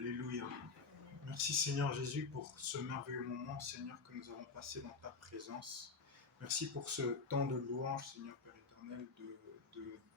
Alléluia. Merci Seigneur Jésus pour ce merveilleux moment, Seigneur, que nous avons passé dans ta présence. Merci pour ce temps de louange, Seigneur Père éternel,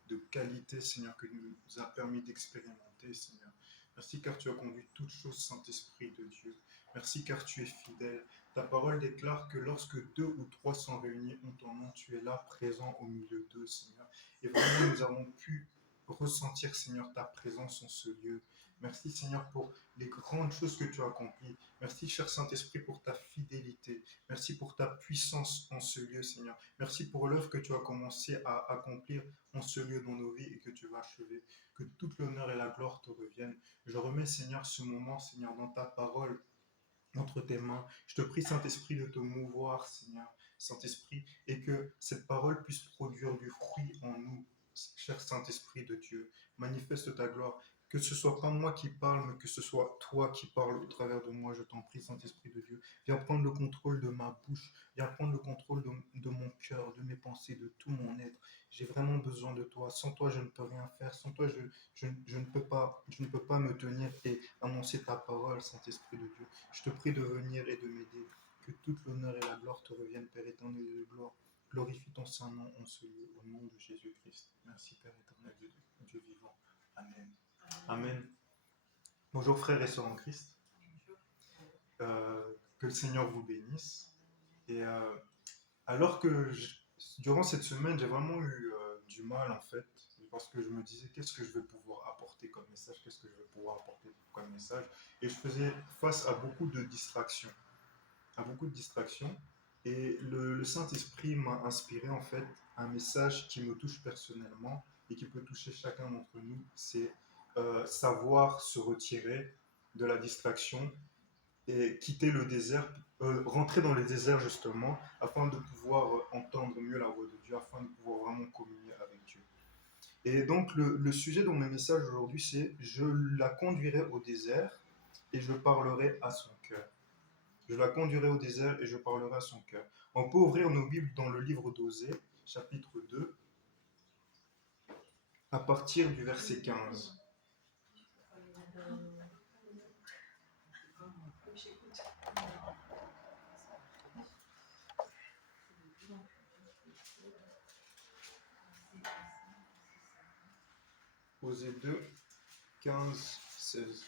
de qualité, Seigneur, que nous a permis d'expérimenter, Seigneur. Merci car tu as conduit toutes choses, Saint-Esprit de Dieu. Merci car tu es fidèle. Ta parole déclare que lorsque 2 ou 3 sont réunis en ton nom, tu es là, présent au milieu d'eux, Seigneur. Et vraiment, nous avons pu ressentir, Seigneur, ta présence en ce lieu. Merci, Seigneur, pour les grandes choses que tu as accomplies. Merci, cher Saint-Esprit, pour ta fidélité. Merci pour ta puissance en ce lieu, Seigneur. Merci pour l'œuvre que tu as commencé à accomplir en ce lieu dans nos vies et que tu vas achever. Que toute l'honneur et la gloire te reviennent. Je remets, Seigneur, ce moment, Seigneur, dans ta parole, entre tes mains. Je te prie, Saint-Esprit, de te mouvoir, Seigneur, Saint-Esprit, et que cette parole puisse produire du fruit en nous. Cher Saint-Esprit de Dieu, manifeste ta gloire. Que ce soit pas moi qui parle, mais que ce soit toi qui parles au travers de moi. Je t'en prie, Saint-Esprit de Dieu. Viens prendre le contrôle de ma bouche. Viens prendre le contrôle de mon cœur, de mes pensées, de tout mon être. J'ai vraiment besoin de toi. Sans toi, je ne peux rien faire. Sans toi, je ne peux pas me tenir et annoncer ta parole, Saint-Esprit de Dieu. Je te prie de venir et de m'aider. Que toute l'honneur et la gloire te reviennent, Père éternel de gloire. Glorifie ton Saint-Nom en ce lieu, au nom de Jésus-Christ. Merci, Père éternel de Dieu vivant. Amen. Amen. Bonjour frères et sœurs en Christ. Que le Seigneur vous bénisse. Et alors que durant cette semaine, j'ai vraiment eu du mal en fait, parce que je me disais qu'est-ce que je vais pouvoir apporter comme message, qu'est-ce que je vais pouvoir apporter comme message. Et je faisais face à beaucoup de distractions. Et le Saint-Esprit m'a inspiré en fait un message qui me touche personnellement et qui peut toucher chacun d'entre nous. C'est savoir se retirer de la distraction et quitter le désert, rentrer dans le désert justement, afin de pouvoir entendre mieux la voix de Dieu, afin de pouvoir vraiment communier avec Dieu. Et donc le sujet de mon message aujourd'hui, c'est je la conduirai au désert et je parlerai à son cœur. Je la conduirai au désert et je parlerai à son cœur. On peut ouvrir nos Bibles dans le livre d'Osée, chapitre 2, à partir du verset 15. Osée 2, 15, 16.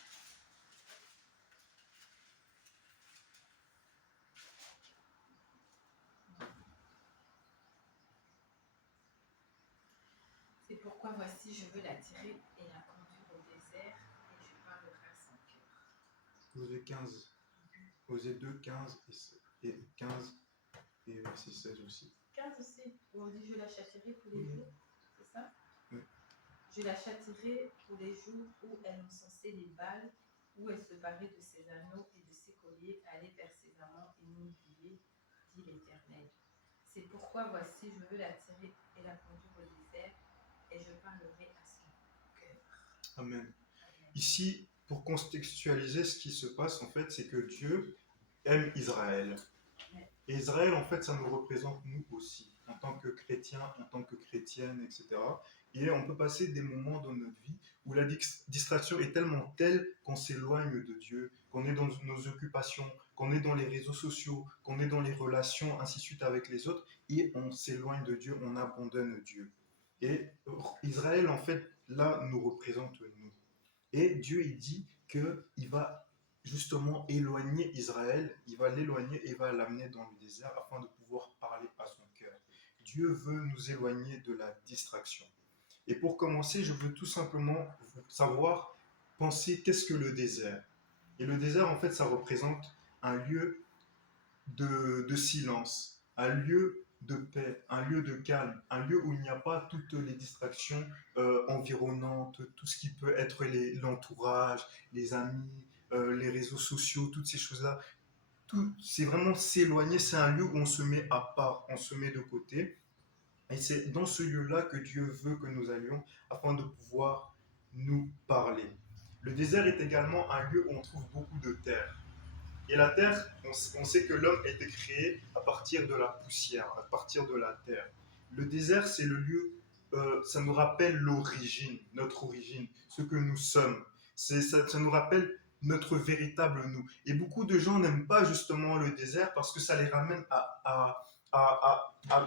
C'est pourquoi voici, je veux l'attirer et la conduire au désert, et je parlerai à son cœur. Osée 15. Osée 2, 15 et 15 et verset 16 aussi. 15 aussi, où on dit je la châtirai tous les jours, c'est ça? Oui. Je la châtirai pour les jours où elle encensait les Baals, où elle se barrait de ses anneaux et de ses colliers, allait vers ses amants et m'oubliait, dit l'Éternel. C'est pourquoi voici, je veux l'attirer et la conduire au désert, et je parlerai à son cœur. Amen. Amen. Ici, pour contextualiser ce qui se passe, en fait, c'est que Dieu aime Israël. Et Israël, en fait, ça nous représente nous aussi, en tant que chrétiens, en tant que chrétiennes, etc. Et on peut passer des moments dans notre vie où la distraction est tellement telle qu'on s'éloigne de Dieu, qu'on est dans nos occupations, qu'on est dans les réseaux sociaux, qu'on est dans les relations, ainsi de suite avec les autres, et on s'éloigne de Dieu, on abandonne Dieu. Et Israël, en fait, là, nous représente nous. Et Dieu, il dit qu'il va justement éloigner Israël, il va l'éloigner et va l'amener dans le désert afin de pouvoir parler à son cœur. Dieu veut nous éloigner de la distraction. Et pour commencer, je veux tout simplement savoir, penser qu'est-ce que le désert. Et le désert, en fait, ça représente un lieu de silence, un lieu de paix, un lieu de calme, un lieu où il n'y a pas toutes les distractions environnantes, tout ce qui peut être l'entourage, les amis, les réseaux sociaux, toutes ces choses-là. C'est vraiment s'éloigner, c'est un lieu où on se met à part, on se met de côté. Et c'est dans ce lieu-là que Dieu veut que nous allions afin de pouvoir nous parler. Le désert est également un lieu où on trouve beaucoup de terre. Et la terre, on sait que l'homme a été créé à partir de la poussière, à partir de la terre. Le désert, c'est le lieu, ça nous rappelle l'origine, notre origine, ce que nous sommes. Ça nous rappelle notre véritable nous. Et beaucoup de gens n'aiment pas justement le désert parce que ça les ramène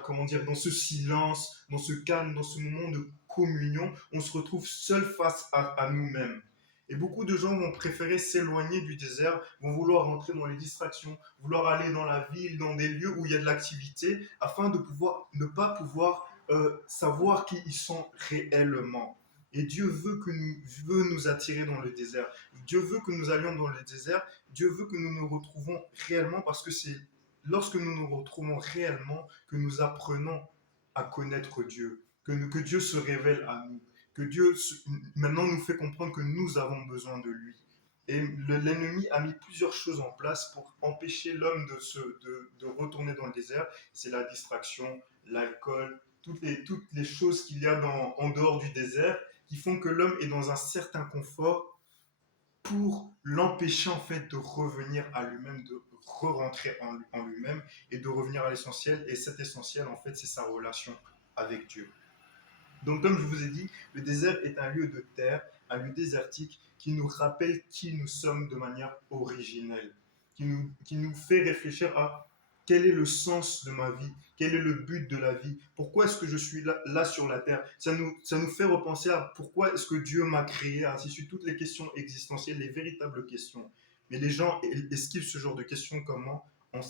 comment dire, dans ce silence, dans ce calme, dans ce moment de communion. On se retrouve seul face à nous-mêmes. Et beaucoup de gens vont préférer s'éloigner du désert, vont vouloir rentrer dans les distractions, vouloir aller dans la ville, dans des lieux où il y a de l'activité, afin de pouvoir ne pas pouvoir savoir qui ils sont réellement. Et Dieu veut nous attirer dans le désert. Dieu veut que nous allions dans le désert. Dieu veut que nous nous retrouvons réellement parce que c'est lorsque nous nous retrouvons réellement que nous apprenons à connaître Dieu, que Dieu se révèle à nous, que Dieu maintenant nous fait comprendre que nous avons besoin de lui. Et l'ennemi a mis plusieurs choses en place pour empêcher l'homme de retourner dans le désert. C'est la distraction, l'alcool, toutes les choses qu'il y a en dehors du désert qui font que l'homme est dans un certain confort pour l'empêcher en fait de revenir à lui-même, de re-rentrer en lui-même et de revenir à l'essentiel. Et cet essentiel, en fait, c'est sa relation avec Dieu. Donc, comme je vous ai dit, le désert est un lieu de terre, un lieu désertique qui nous rappelle qui nous sommes de manière originelle, qui nous fait réfléchir à quel est le sens de ma vie, quel est le but de la vie, pourquoi est-ce que je suis là sur la terre. Ça nous fait repenser à pourquoi est-ce que Dieu m'a créé, ainsi de suite, toutes les questions existentielles, les véritables questions. Mais les gens esquivent ce genre de questions comment en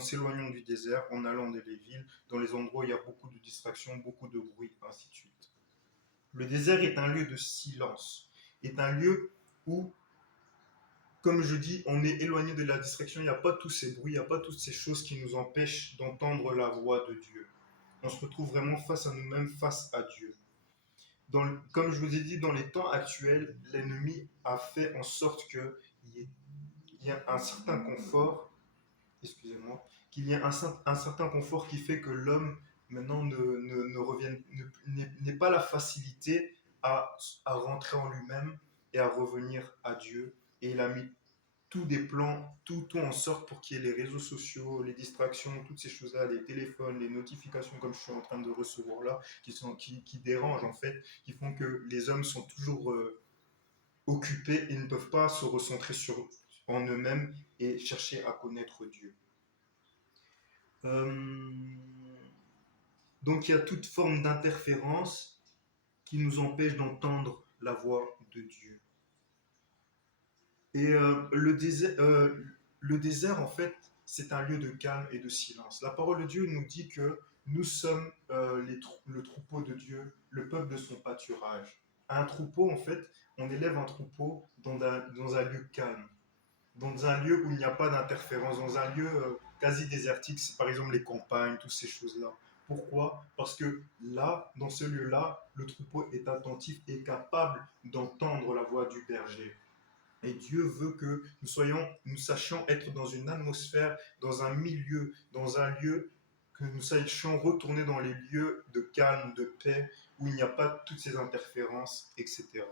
s'éloignant du désert, en allant dans les villes, dans les endroits où il y a beaucoup de distractions, beaucoup de bruit, ainsi de suite. Le désert est un lieu de silence, est un lieu où, comme je dis, on est éloigné de la distraction, il n'y a pas tous ces bruits, il n'y a pas toutes ces choses qui nous empêchent d'entendre la voix de Dieu. On se retrouve vraiment face à nous-mêmes, face à Dieu. Comme je vous ai dit, dans les temps actuels, l'ennemi a fait en sorte qu'il y ait un certain confort, excusez-moi, qu'il y ait un certain confort qui fait que l'homme maintenant n'ait pas la facilité à rentrer en lui-même et à revenir à Dieu. Et il a mis tous des plans, tout en sorte pour qu'il y ait les réseaux sociaux, les distractions, toutes ces choses-là, les téléphones, les notifications comme je suis en train de recevoir là, qui dérangent en fait, qui font que les hommes sont toujours occupés et ne peuvent pas se recentrer en eux-mêmes et chercher à connaître Dieu. Donc il y a toute forme d'interférence qui nous empêche d'entendre la voix de Dieu. Et le désert, en fait, c'est un lieu de calme et de silence. La parole de Dieu nous dit que nous sommes le troupeau de Dieu, le peuple de son pâturage. Un troupeau, en fait, on élève un troupeau dans un lieu calme, dans un lieu où il n'y a pas d'interférence, dans un lieu quasi désertique, c'est par exemple les campagnes, toutes ces choses-là. Pourquoi? Parce que là, dans ce lieu-là, le troupeau est attentif et capable d'entendre la voix du berger. Et Dieu veut que nous sachions être dans une atmosphère, dans un milieu, dans un lieu, que nous sachions retourner dans les lieux de calme, de paix, où il n'y a pas toutes ces interférences, etc.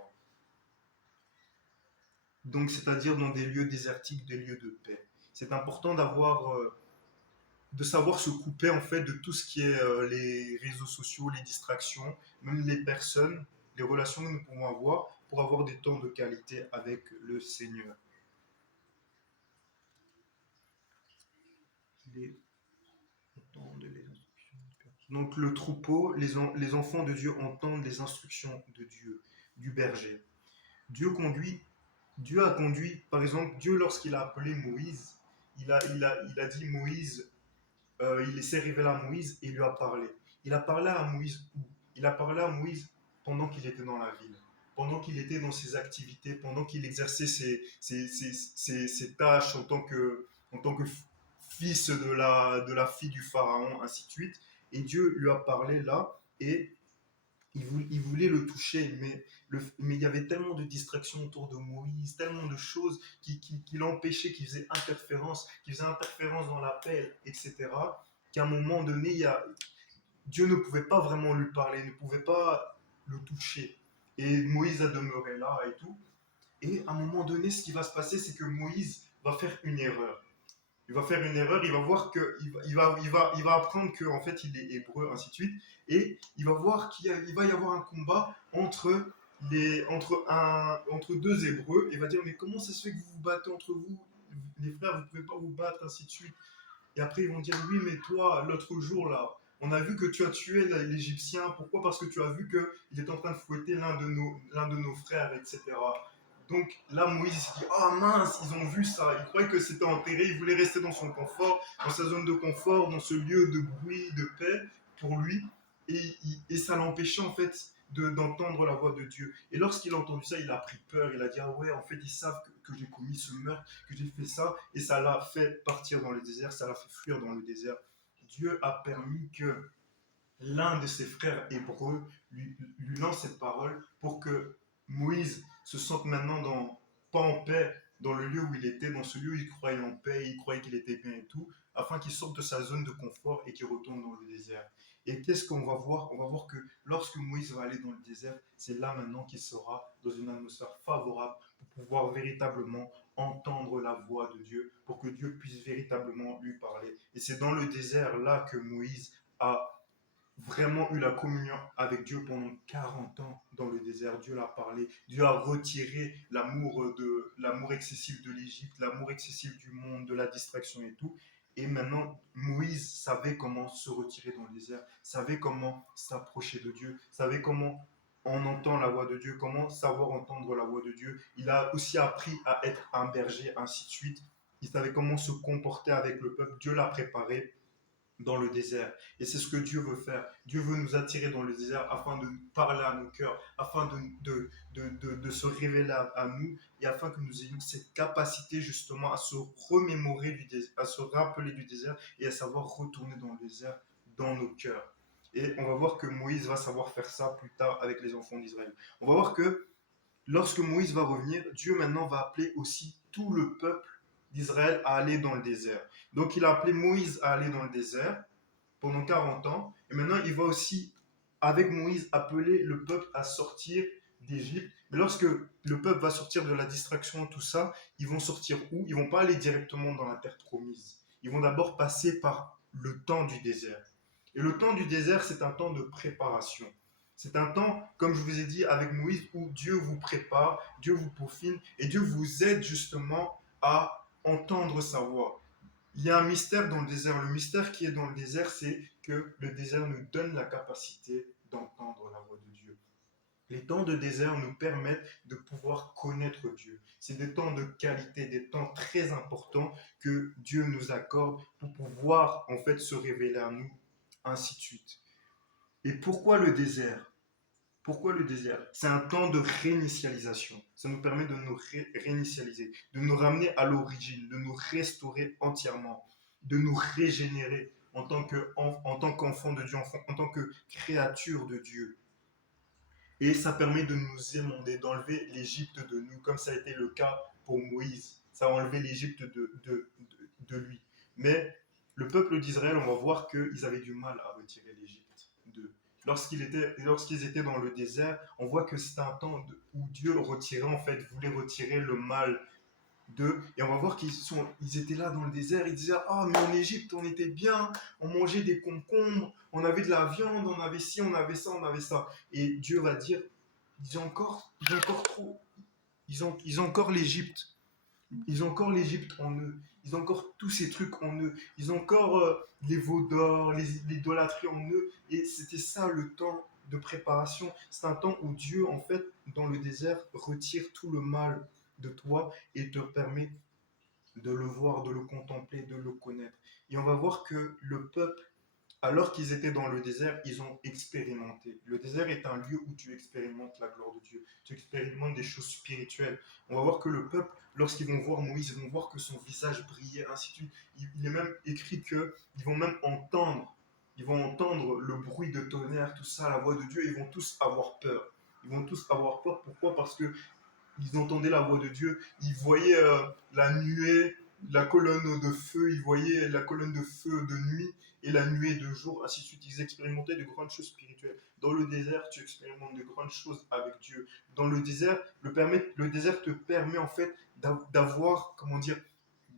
Donc, c'est-à-dire dans des lieux désertiques, des lieux de paix. C'est important de savoir se couper en fait de tout ce qui est les réseaux sociaux, les distractions, même les personnes, les relations que nous pouvons avoir pour avoir des temps de qualité avec le Seigneur. Donc le troupeau, les enfants de Dieu entendent les instructions de Dieu, du berger. Dieu a conduit, par exemple, Dieu lorsqu'il a appelé Moïse, il a dit Moïse, il s'est révélé à Moïse et il lui a parlé. Il a parlé à Moïse où? Il a parlé à Moïse pendant qu'il était dans la ville, pendant qu'il était dans ses activités, pendant qu'il exerçait ses tâches en tant que fils de la fille du pharaon, ainsi de suite. Et Dieu lui a parlé là et il voulait le toucher, mais il y avait tellement de distractions autour de Moïse, tellement de choses qui l'empêchaient, qui faisaient interférence dans l'appel, etc., qu'à un moment donné, Dieu ne pouvait pas vraiment lui parler, ne pouvait pas le toucher. Et Moïse a demeuré là et tout. Et à un moment donné, ce qui va se passer, c'est que Moïse va faire une erreur. Il va faire une erreur, il va voir il va apprendre qu'en fait il est hébreu, ainsi de suite, et il va voir qu'il va y avoir un combat entre entre deux Hébreux et va dire mais comment ça se fait que vous vous battez entre vous, les frères, vous ne pouvez pas vous battre, ainsi de suite. Et après, ils vont dire, oui, mais toi, l'autre jour, là, on a vu que tu as tué l'Égyptien. Pourquoi? Parce que tu as vu qu'il est en train de fouetter l'un de nos frères, etc. Donc là, Moïse se dit, ah mince, ils ont vu ça. Ils croyaient que c'était enterré. Il voulait rester dans son confort, dans sa zone de confort, dans ce lieu de bruit, de paix pour lui. Et ça l'empêchait, en fait, d'entendre la voix de Dieu. Et lorsqu'il a entendu ça, il a pris peur. Il a dit, ah ouais, en fait, ils savent que j'ai commis ce meurtre, que j'ai fait ça, et ça l'a fait partir dans le désert, ça l'a fait fuir dans le désert. Dieu a permis que l'un de ses frères hébreux lui lance cette parole pour que Moïse se sente maintenant pas en paix dans le lieu où il était, dans ce lieu où il croyait en paix, il croyait qu'il était bien et tout, afin qu'il sorte de sa zone de confort et qu'il retourne dans le désert. Et qu'est-ce qu'on va voir? On va voir que lorsque Moïse va aller dans le désert, c'est là maintenant qu'il sera dans une atmosphère favorable pour pouvoir véritablement entendre la voix de Dieu, pour que Dieu puisse véritablement lui parler. Et c'est dans le désert là que Moïse a vraiment eu la communion avec Dieu pendant 40 ans dans le désert. Dieu l'a parlé. Dieu a retiré l'amour excessif de l'Égypte, l'amour excessif du monde, de la distraction et tout. Et maintenant, Moïse savait comment se retirer dans le désert, savait comment s'approcher de Dieu, savait comment on entend la voix de Dieu, comment savoir entendre la voix de Dieu. Il a aussi appris à être un berger, ainsi de suite. Il savait comment se comporter avec le peuple. Dieu l'a préparé dans le désert. Et c'est ce que Dieu veut faire. Dieu veut nous attirer dans le désert afin de parler à nos cœurs, afin de se révéler à nous et afin que nous ayons cette capacité justement à se remémorer du désert, à se rappeler du désert et à savoir retourner dans le désert dans nos cœurs. Et on va voir que Moïse va savoir faire ça plus tard avec les enfants d'Israël. On va voir que lorsque Moïse va revenir, Dieu maintenant va appeler aussi tout le peuple d'Israël à aller dans le désert. Donc il a appelé Moïse à aller dans le désert pendant 40 ans. Et maintenant, il va aussi, avec Moïse, appeler le peuple à sortir d'Égypte. Mais lorsque le peuple va sortir de la distraction, tout ça, ils vont sortir où? Ils vont pas aller directement dans la terre promise. Ils vont d'abord passer par le temps du désert. Et le temps du désert, c'est un temps de préparation. C'est un temps, comme je vous ai dit avec Moïse, où Dieu vous prépare, Dieu vous peaufine et Dieu vous aide justement à entendre sa voix. Il y a un mystère dans le désert. Le mystère qui est dans le désert, c'est que le désert nous donne la capacité d'entendre la voix de Dieu. Les temps de désert nous permettent de pouvoir connaître Dieu. C'est des temps de qualité, des temps très importants que Dieu nous accorde pour pouvoir en fait se révéler à nous, ainsi de suite. Et pourquoi le désert? Pourquoi le désert? C'est un temps de réinitialisation. Ça nous permet de nous réinitialiser, de nous ramener à l'origine, de nous restaurer entièrement, de nous régénérer en tant qu'enfant de Dieu, en tant que créature de Dieu. Et ça permet de nous émonder, d'enlever l'Égypte de nous, comme ça a été le cas pour Moïse. Ça a enlevé l'Égypte de lui. Mais le peuple d'Israël, on va voir qu'ils avaient du mal à retirer l'Égypte d'eux. Lorsqu'ils étaient dans le désert, on voit que c'était un temps où Dieu retirait, en fait, voulait retirer le mal d'eux. Et on va voir ils étaient là dans le désert, ils disaient, ah, mais en Égypte, on était bien, on mangeait des concombres, on avait de la viande, on avait ci, on avait ça, on avait ça. Et Dieu va dire, ils ont encore trop, ils ont encore l'Égypte. Ils ont encore l'Égypte en eux. Ils ont encore tous ces trucs en eux. Ils ont encore les veaux d'or, l'idolâtrie en eux. Et c'était ça le temps de préparation. C'est un temps où Dieu, en fait, dans le désert, retire tout le mal de toi et te permet de le voir, de le contempler, de le connaître. Et on va voir que le peuple, alors qu'ils étaient dans le désert, ils ont expérimenté. Le désert est un lieu où tu expérimentes la gloire de Dieu. Tu expérimentes des choses spirituelles. On va voir que le peuple, lorsqu'ils vont voir Moïse, ils vont voir que son visage brillait, ainsi de suite. Il est même écrit qu'ils vont même entendre. Ils vont entendre le bruit de tonnerre, tout ça, la voix de Dieu. Ils vont tous avoir peur. Ils vont tous avoir peur. Pourquoi? Parce que ils entendaient la voix de Dieu, ils voyaient la nuée, la colonne de feu, ils voyaient la colonne de feu de nuit et la nuée de jour, ainsi de suite. Ils expérimentaient de grandes choses spirituelles. Dans le désert, tu expérimentes de grandes choses avec Dieu. Dans le désert, le désert te permet en fait d'avoir, comment dire,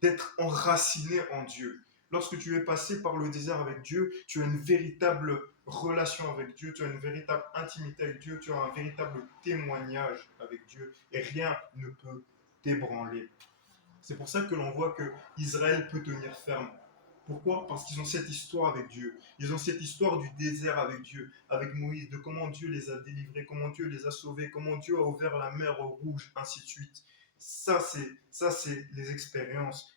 d'être enraciné en Dieu. Lorsque tu es passé par le désert avec Dieu, tu as une véritable relation avec Dieu, tu as une véritable intimité avec Dieu, tu as un véritable témoignage avec Dieu et rien ne peut t'ébranler. C'est pour ça que l'on voit que Israël peut tenir ferme. Pourquoi? Parce qu'ils ont cette histoire avec Dieu. Ils ont cette histoire du désert avec Dieu, avec Moïse, de comment Dieu les a délivrés, comment Dieu les a sauvés, comment Dieu a ouvert la mer rouge, ainsi de suite. Ça, c'est les expériences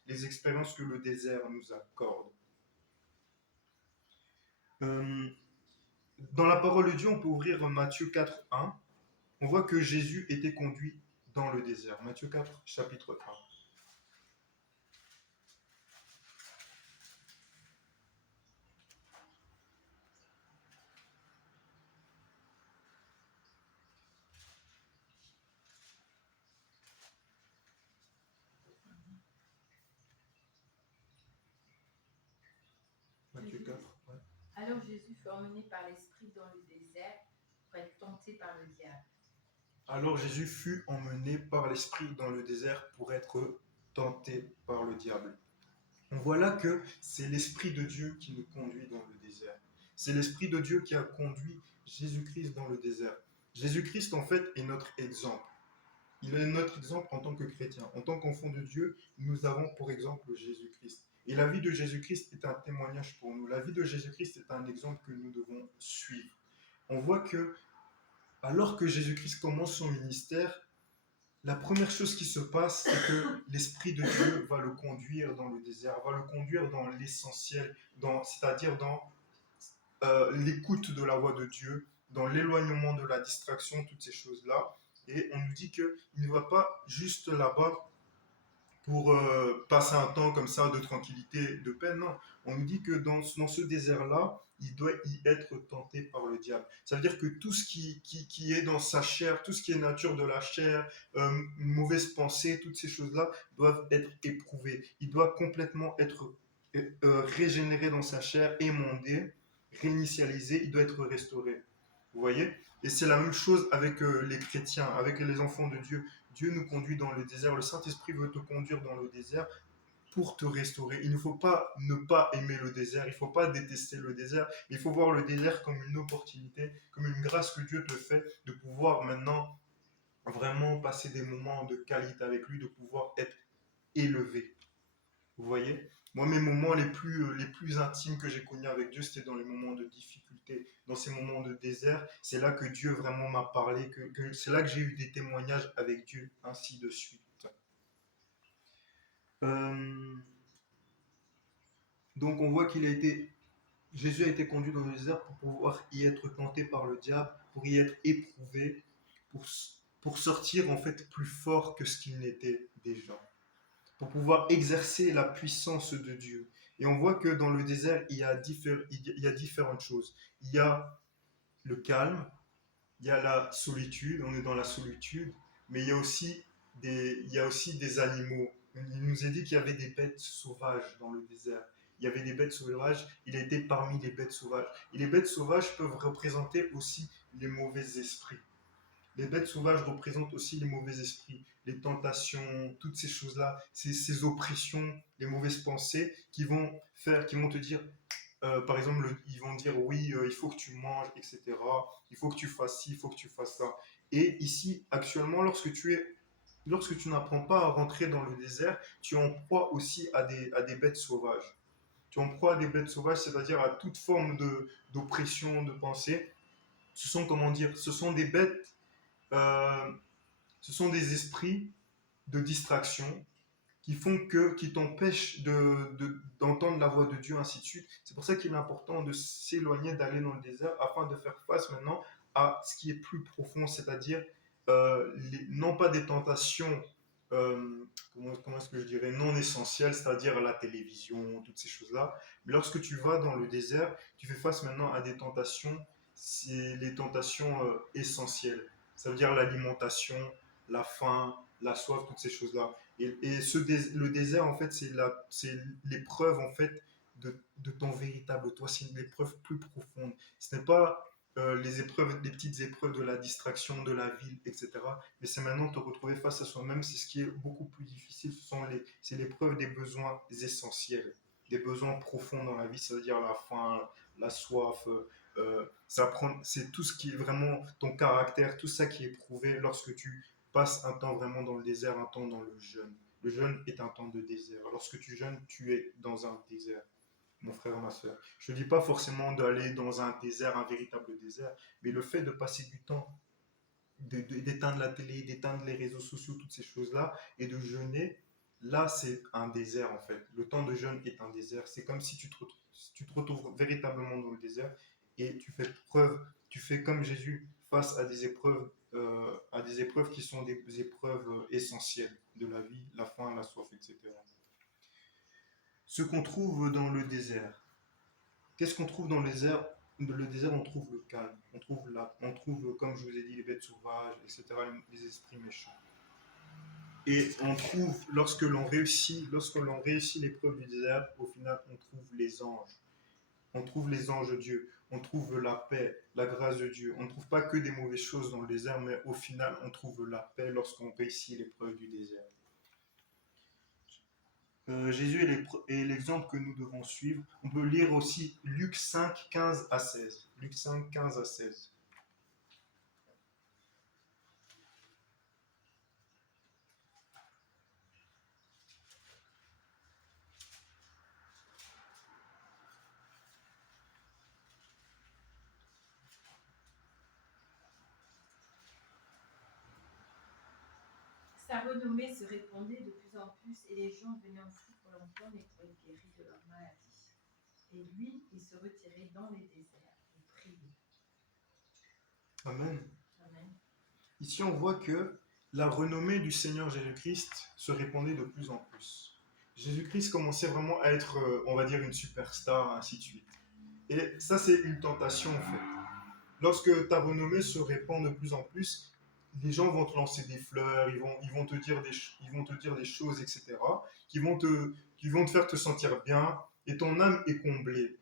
que le désert nous accorde. Euh, Dans la parole de Dieu, on peut ouvrir Matthieu 4, 1. On voit que Jésus était conduit dans le désert. Matthieu 4, chapitre 1. Matthieu 4, ouais. Alors Jésus fut emmené par l'Esprit dans le désert pour être tenté par le diable. Alors Jésus fut emmené par l'Esprit dans le désert pour être tenté par le diable. On voit là que c'est l'Esprit de Dieu qui nous conduit dans le désert. C'est l'Esprit de Dieu qui a conduit Jésus-Christ dans le désert. Jésus-Christ, en fait, est notre exemple. Il est notre exemple en tant que chrétien. En tant qu'enfant de Dieu, nous avons pour exemple Jésus-Christ. Et la vie de Jésus-Christ est un témoignage pour nous. La vie de Jésus-Christ est un exemple que nous devons suivre. On voit que, alors que Jésus-Christ commence son ministère, la première chose qui se passe, c'est que l'Esprit de Dieu va le conduire dans le désert, va le conduire dans l'essentiel, c'est-à-dire dans l'écoute de la voix de Dieu, dans l'éloignement de la distraction, toutes ces choses-là. Et on nous dit qu'il ne va pas juste là-bas pour passer un temps comme ça de tranquillité, de paix. Non, on nous dit que dans ce désert-là, il doit y être tenté par le diable. Ça veut dire que tout ce qui est dans sa chair, tout ce qui est nature de la chair, mauvaise pensée, toutes ces choses-là doivent être éprouvées. Il doit complètement être régénéré dans sa chair, émondé, réinitialisé, il doit être restauré. Vous voyez? Et c'est la même chose avec les chrétiens, avec les enfants de Dieu. Dieu nous conduit dans le désert. Le Saint-Esprit veut te conduire dans le désert pour te restaurer. Il ne faut pas ne pas aimer le désert, il ne faut pas détester le désert, il faut voir le désert comme une opportunité, comme une grâce que Dieu te fait de pouvoir maintenant vraiment passer des moments de qualité avec lui, de pouvoir être élevé. Vous voyez? Moi, mes moments les plus intimes que j'ai connus avec Dieu, c'était dans les moments de difficulté, dans ces moments de désert. C'est là que Dieu vraiment m'a parlé, c'est là que j'ai eu des témoignages avec Dieu, ainsi de suite. Euh, donc, on voit Jésus a été conduit dans le désert pour pouvoir y être tenté par le diable, pour y être éprouvé, pour, pour sortir en fait plus fort que ce qu'il n'était déjà, pour pouvoir exercer la puissance de Dieu. Et on voit que dans le désert, il y a différentes choses. Il y a le calme, il y a la solitude, on est dans la solitude, mais il y a aussi des animaux. Il nous est dit qu'il y avait des bêtes sauvages dans le désert. Il y avait des bêtes sauvages, il était parmi les bêtes sauvages. Et les bêtes sauvages peuvent représenter aussi les mauvais esprits. Les bêtes sauvages représentent aussi les mauvais esprits, les tentations, toutes ces choses-là, ces oppressions, les mauvaises pensées qui vont te dire, par exemple, ils vont dire oui, il faut que tu manges, etc. Il faut que tu fasses ci, il faut que tu fasses ça. Et ici, actuellement, lorsque tu n'apprends pas à rentrer dans le désert, tu es en proie aussi à des bêtes sauvages. Tu es en proie à des bêtes sauvages, c'est-à-dire à toute forme d'oppression, de pensée. Comment dire, ce sont des bêtes euh, ce sont des esprits de distraction qui t'empêchent d'entendre la voix de Dieu, ainsi de suite. C'est pour ça qu'il est important de s'éloigner, d'aller dans le désert, afin de faire face maintenant à ce qui est plus profond, c'est-à-dire non pas des tentations, comment est-ce que je dirais, non essentielles, c'est-à-dire la télévision, toutes ces choses-là, mais lorsque tu vas dans le désert, tu fais face maintenant à des tentations, c'est les tentations essentielles. Ça veut dire l'alimentation, la faim, la soif, toutes ces choses-là. Le désert, en fait, c'est l'épreuve, en fait, de ton véritable toi. C'est une épreuve plus profonde. Ce n'est pas les petites épreuves de la distraction, de la ville, etc. Mais c'est maintenant te retrouver face à soi-même. C'est ce qui est beaucoup plus difficile. C'est l'épreuve des besoins essentiels, des besoins profonds dans la vie, c'est-à-dire la faim, la soif, c'est tout ce qui est vraiment ton caractère, tout ça qui est prouvé lorsque tu passes un temps vraiment dans le désert, un temps dans le jeûne. Le jeûne est un temps de désert. Lorsque tu jeûnes, tu es dans un désert, mon frère, ma soeur. Je ne dis pas forcément d'aller dans un désert, un véritable désert, mais le fait de passer du temps, d'éteindre la télé, d'éteindre les réseaux sociaux, toutes ces choses-là, et de jeûner, là, c'est un désert en fait. Le temps de jeûne est un désert. C'est comme si tu te retrouves véritablement dans le désert et tu fais comme Jésus face à des épreuves qui sont des épreuves essentielles de la vie, la faim, la soif, etc. Ce qu'on trouve dans le désert. Qu'est-ce qu'on trouve dans le désert? Le désert, on trouve le calme, on trouve, comme je vous ai dit, les bêtes sauvages, etc., les esprits méchants. Et on trouve, lorsque l'on réussit l'épreuve du désert, au final, on trouve les anges. On trouve les anges de Dieu, on trouve la paix, la grâce de Dieu. On ne trouve pas que des mauvaises choses dans le désert, mais au final, on trouve la paix lorsqu'on réussit l'épreuve du désert. Jésus est l'exemple que nous devons suivre. On peut lire aussi Luc 5, 15 à 16. Luc 5, 15 à 16. Sa renommée se répandait de plus en plus et les gens venaient aussi pour l'entendre et pour être guéris de leur maladie. Et lui, il se retirait dans les déserts et priait. Amen. Amen. Ici, on voit que la renommée du Seigneur Jésus-Christ se répandait de plus en plus. Jésus-Christ commençait vraiment à être, on va dire, une superstar, ainsi de suite. Et ça, c'est une tentation, en fait. Lorsque ta renommée se répand de plus en plus, les gens vont te lancer des fleurs, ils vont te dire des choses, etc., qui vont te faire te sentir bien, et ton âme est comblée.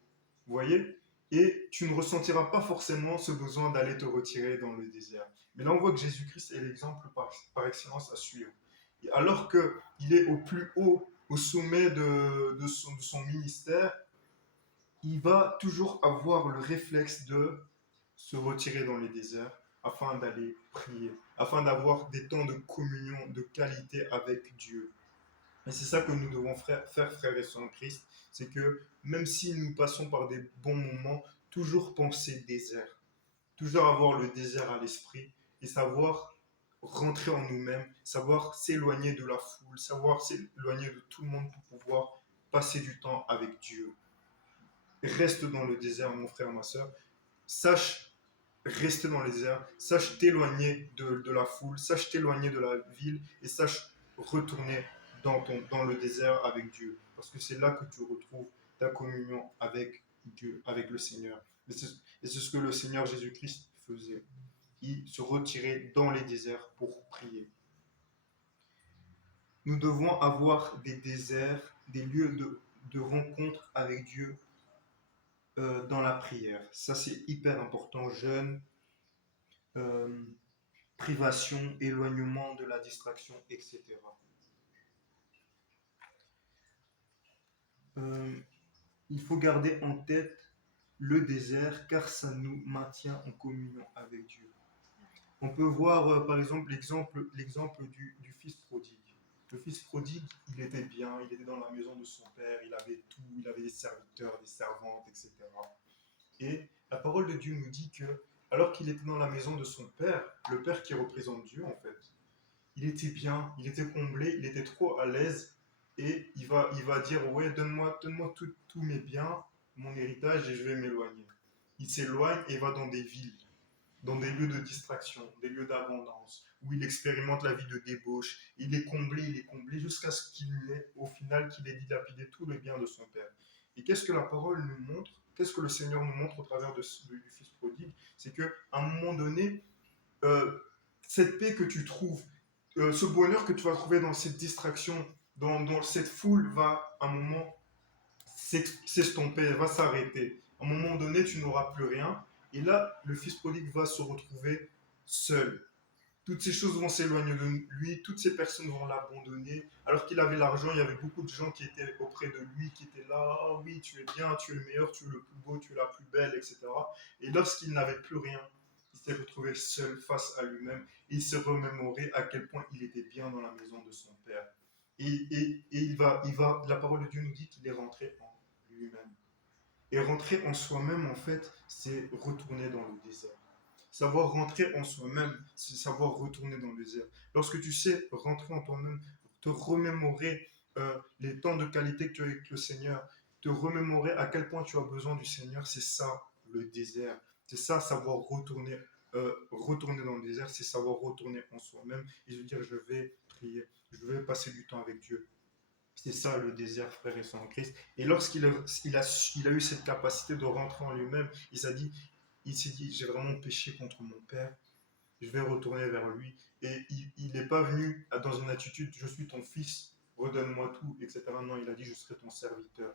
Vous voyez? Et tu ne ressentiras pas forcément ce besoin d'aller te retirer dans le désert. Mais là, on voit que Jésus-Christ est l'exemple par excellence à suivre. Et alors qu'il est au plus haut, au sommet de son ministère, il va toujours avoir le réflexe de se retirer dans les déserts afin d'aller prier, afin d'avoir des temps de communion, de qualité avec Dieu. Et c'est ça que nous devons faire, frères et sœurs en Christ, c'est que même si nous passons par des bons moments, toujours penser désert, toujours avoir le désert à l'esprit et savoir rentrer en nous-mêmes, savoir s'éloigner de la foule, savoir s'éloigner de tout le monde pour pouvoir passer du temps avec Dieu. Reste dans le désert, mon frère, ma soeur. Sache rester dans les désert, sache t'éloigner de la foule, sache t'éloigner de la ville et sache retourner dans le désert avec Dieu. Parce que c'est là que tu retrouves ta communion avec Dieu, avec le Seigneur. Et c'est ce que le Seigneur Jésus-Christ faisait. Il se retirait dans les déserts pour prier. Nous devons avoir des déserts, des lieux de rencontre avec Dieu dans la prière. Ça, c'est hyper important. Jeûne, euh, privation, éloignement de la distraction, etc. Il faut garder en tête le désert car ça nous maintient en communion avec Dieu. On peut voir par exemple l'exemple du fils prodigue. Le fils prodigue, il était bien, il était dans la maison de son père, il avait tout, il avait des serviteurs, des servantes, etc. Et la parole de Dieu nous dit que, alors qu'il était dans la maison de son père, le père qui représente Dieu en fait, il était bien, il était comblé, il était trop à l'aise et il va dire ouais, donne-moi tous mes biens, mon héritage et je vais m'éloigner. Il s'éloigne et va dans des villes, dans des lieux de distraction, des lieux d'abondance, où il expérimente la vie de débauche. Il est comblé jusqu'à ce qu'il n'ait, au final, qu'il ait dilapidé tout le bien de son père. Et qu'est-ce que la parole nous montre? Qu'est-ce que le Seigneur nous montre au travers du Fils prodigue? C'est qu'à un moment donné, cette paix que tu trouves, ce bonheur que tu vas trouver dans cette distraction, dans cette foule, va à un moment s'estomper, va s'arrêter. À un moment donné, tu n'auras plus rien. Et là, le fils prodigue va se retrouver seul. toutes ces choses vont s'éloigner de lui, toutes ces personnes vont l'abandonner. Alors qu'il avait l'argent, il y avait beaucoup de gens qui étaient auprès de lui, qui étaient là, ah oui, tu es bien, tu es le meilleur, tu es le plus beau, tu es la plus belle, etc. Et lorsqu'il n'avait plus rien, il s'est retrouvé seul face à lui-même. Et il s'est remémoré à quel point il était bien dans la maison de son père. La parole de Dieu nous dit qu'il est rentré en lui-même. Et rentrer en soi-même, en fait, c'est retourner dans le désert. Savoir rentrer en soi-même, c'est savoir retourner dans le désert. Lorsque tu sais rentrer en toi-même, te remémorer les temps de qualité que tu as avec le Seigneur, te remémorer à quel point tu as besoin du Seigneur, c'est ça le désert. C'est ça savoir retourner dans le désert, c'est savoir retourner en soi-même et se dire je vais prier, je vais passer du temps avec Dieu. C'est ça le désert, frère et sœurs en Christ. Et lorsqu'il a eu cette capacité de rentrer en lui-même, il s'est dit, j'ai vraiment péché contre mon Père, je vais retourner vers lui. Et il n'est pas venu dans une attitude, je suis ton fils, redonne-moi tout, etc. Non, il a dit, je serai ton serviteur.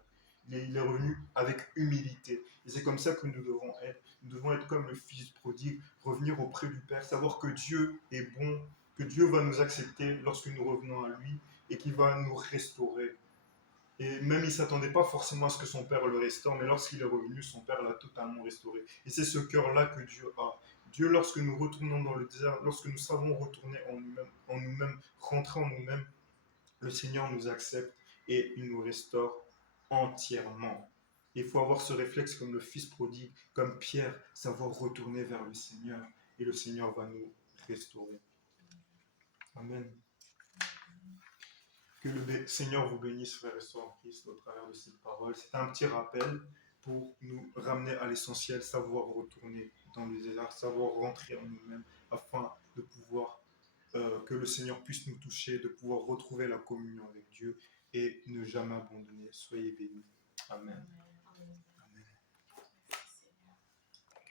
Il est revenu avec humilité. Et c'est comme ça que nous devons être. Nous devons être comme le fils prodigue, revenir auprès du Père, savoir que Dieu est bon, que Dieu va nous accepter lorsque nous revenons à lui et qu'il va nous restaurer. Et même il ne s'attendait pas forcément à ce que son père le restaure, mais lorsqu'il est revenu, son père l'a totalement restauré. Et c'est ce cœur-là que Dieu a. Dieu, lorsque nous retournons dans le désert, lorsque nous savons retourner en nous-mêmes, rentrer en nous-mêmes, le Seigneur nous accepte et il nous restaure entièrement. Il faut avoir ce réflexe comme le fils prodigue, comme Pierre, savoir retourner vers le Seigneur et le Seigneur va nous restaurer. Amen. Que le Seigneur vous bénisse, frères et sœurs en Christ, au travers de cette parole. C'est un petit rappel pour nous ramener à l'essentiel, savoir retourner dans le désert, savoir rentrer en nous-mêmes, afin de pouvoir, que le Seigneur puisse nous toucher, de pouvoir retrouver la communion avec Dieu et ne jamais abandonner. Soyez bénis. Amen.